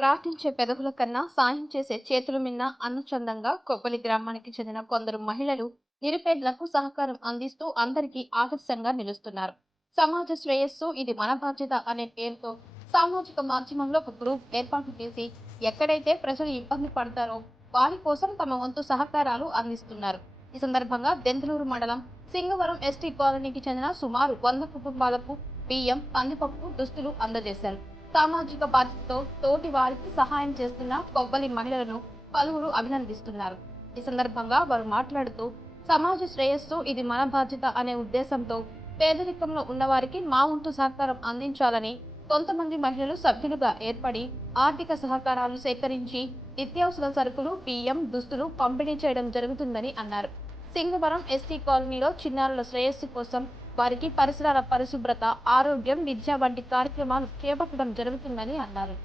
ప్రార్థించే పెదవుల కన్నా సాయం చేసే చేతులు మిన్న అన్నచందంగా కొప్పలి గ్రామానికి చెందిన కొందరు మహిళలు నిరుపేదలకు సహకారం అందిస్తూ అందరికీ ఆదర్శంగా నిలుస్తున్నారు. సమాజ శ్రేయస్సు ఇది మన బాధ్యత అనే పేరుతో సామాజిక మాధ్యమంలో ఒక గ్రూప్ ఏర్పాటు చేసి ఎక్కడైతే ప్రజలు ఇబ్బంది పడతారో వారి కోసం తమ వంతు సహకారాలు అందిస్తున్నారు. ఈ సందర్భంగా దెందులూరు మండలం సింగవరం ఎస్టీ కాలనీకి చెందిన సుమారు 100 కుటుంబాలకు బియ్యం, కందిపప్పు, దుస్తులు అందజేశారు. సామాజిక బాధ్యతతో తోటి వారికి సహాయం చేస్తున్న కొవ్వలి మహిళలను పలువురు అభినందిస్తున్నారు. ఈ సందర్భంగా వారు మాట్లాడుతూ సమాజ శ్రేయస్సు ఇది మన బాధ్యత అనే ఉద్దేశంతో పేదరికంలో ఉన్నవారికి మా వంతు సహకారం అందించాలని కొంతమంది మహిళలు సభ్యులుగా ఏర్పడి ఆర్థిక సహకారాలు సేకరించి నిత్యావసర సరుకులు, బియ్యం, దుస్తులు పంపిణీ చేయడం జరుగుతుందని అన్నారు. సింగవరం ఎస్టీ కాలనీలో చిన్నారుల శ్రేయస్సు కోసం వారికి పరిసరాల పరిశుభ్రత, ఆరోగ్యం, విద్య వంటి కార్యక్రమాలు చేపట్టడం జరుగుతుందని అన్నారు.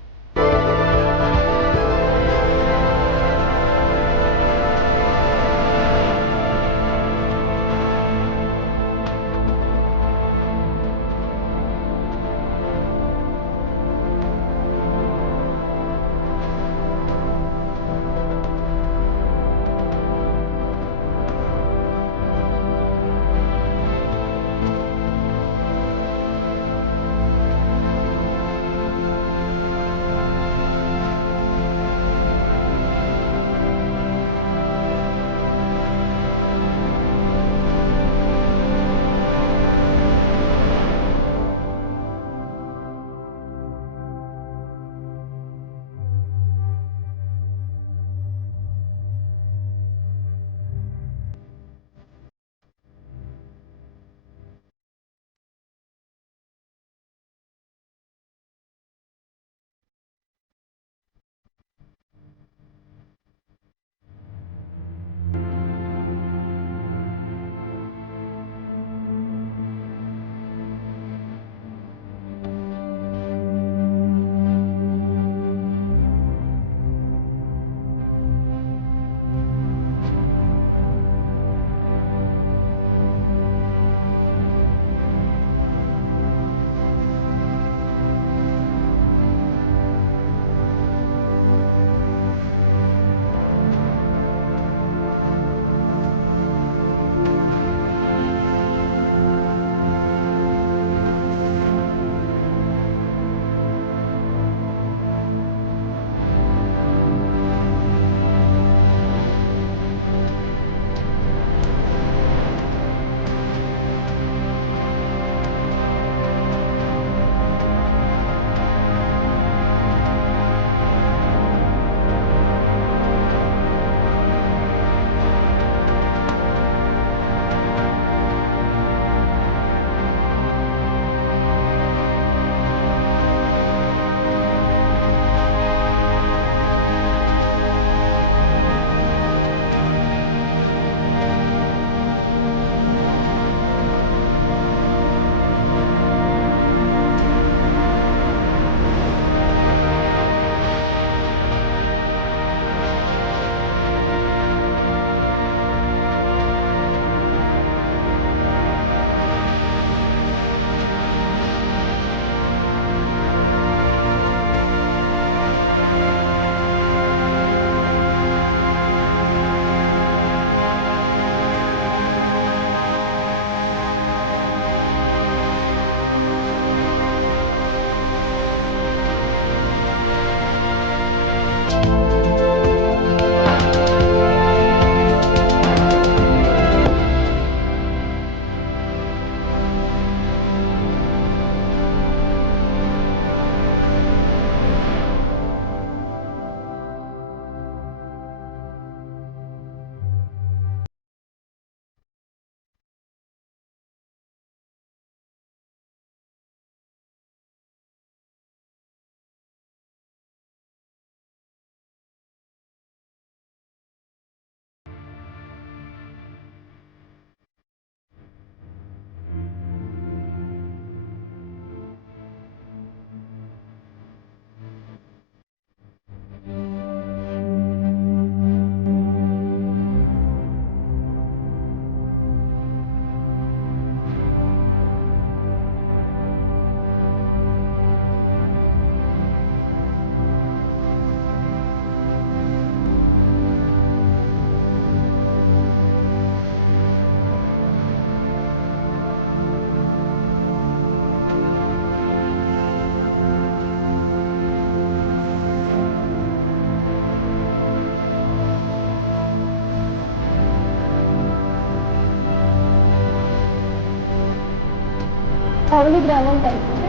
కౌలి గ్రామం తరపున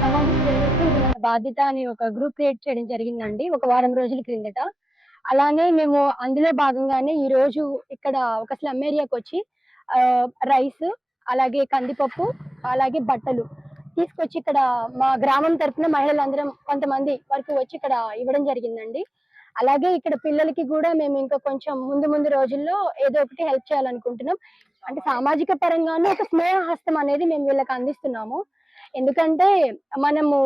సమాజ సేవకు ఇది మన బాధ్యత అని ఒక గ్రూప్ క్రియేట్ చేయడం జరిగిందండి ఒక వారం రోజుల క్రిందట. అలానే మేము అందులో భాగంగానే ఈ రోజు ఇక్కడ ఒక స్లమ్ ఏరియాకి వచ్చి రైస్, అలాగే కందిపప్పు, అలాగే బట్టలు తీసుకొచ్చి ఇక్కడ మా గ్రామం తరపున మహిళలందరం కొంతమంది వరకు వచ్చి ఇక్కడ ఇవ్వడం జరిగిందండి. అలాగే ఇక్కడ పిల్లలకి కూడా మేము ఇంకా కొంచెం ముందు ముందు రోజుల్లో ఏదో ఒకటి హెల్ప్ చేయాలనుకుంటున్నాం. అంటే సామాజిక పరంగాను ఒక స్నేహ హస్తం అనేది మేము వీళ్ళకి అందిస్తున్నాము. ఎందుకంటే మనము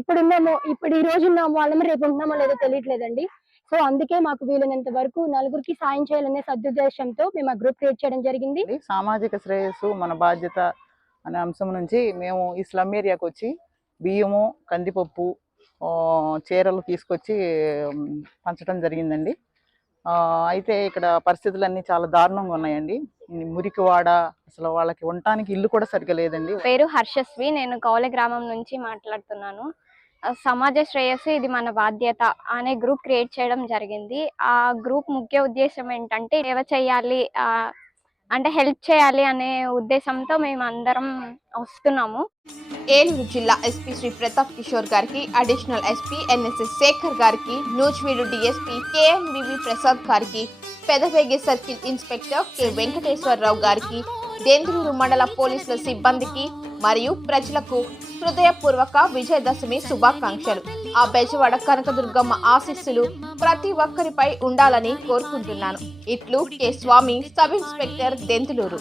ఇప్పుడు ఈ రోజు ఉన్నాము, వాళ్ళము రేపు ఉంటున్నామో లేదో తెలియట్లేదండి. సో అందుకే మాకు వీలైనంత వరకు నలుగురికి సాయం చేయాలనే సదుద్దేశంతో మేము ఆ గ్రూప్ క్రియేట్ చేయడం జరిగింది. సామాజిక శ్రేయస్సు మన బాధ్యత అనే అంశం నుంచి మేము ఈ స్లమ్ ఏరియాకి వచ్చి బియ్యము, కందిపప్పు, చీరలు తీసుకొచ్చి పంచడం జరిగిందండి. అయితే ఇక్కడ పరిస్థితులన్నీ చాలా దారుణంగా ఉన్నాయండి. మురికివాడ, అసలు వాళ్ళకి ఉండటానికి ఇల్లు కూడా సరిగ్గా లేదండి. పేరు హర్షస్వి, నేను కౌలి గ్రామం నుంచి మాట్లాడుతున్నాను. సమాజ శ్రేయస్సు ఇది మన బాధ్యత అనే గ్రూప్ క్రియేట్ చేయడం జరిగింది. ఆ గ్రూప్ ముఖ్య ఉద్దేశం ఏంటంటే సేవ చేయాలి, అంటే హెల్ప్ చేయాలి అనే ఉద్దేశంతో మేము అందరం వస్తున్నాము. ఏలూరు జిల్లా ఎస్పీ శ్రీ ప్రతాప్ కిషోర్ గారికి, అడిషనల్ ఎస్పీ ఎన్ఎస్ఎస్ శేఖర్ గారికి, నూజివీడు డిఎస్పీ కేఎంవివి ప్రసాద్ గారికి, Pedavegi circle inspector K Venkateswara Rao గారికి, దెందులూరు మండల పోలీసుల సిబ్బందికి మరియు ప్రజలకు హృదయపూర్వక విజయదశమి శుభాకాంక్షలు. ఆ బెజవాడ కనకదుర్గమ్మ ఆశీస్సులు ప్రతి ఒక్కరిపై ఉండాలని కోరుకుంటున్నాను. ఇట్లు కె స్వామి, సబ్ ఇన్స్పెక్టర్, దెందులూరు.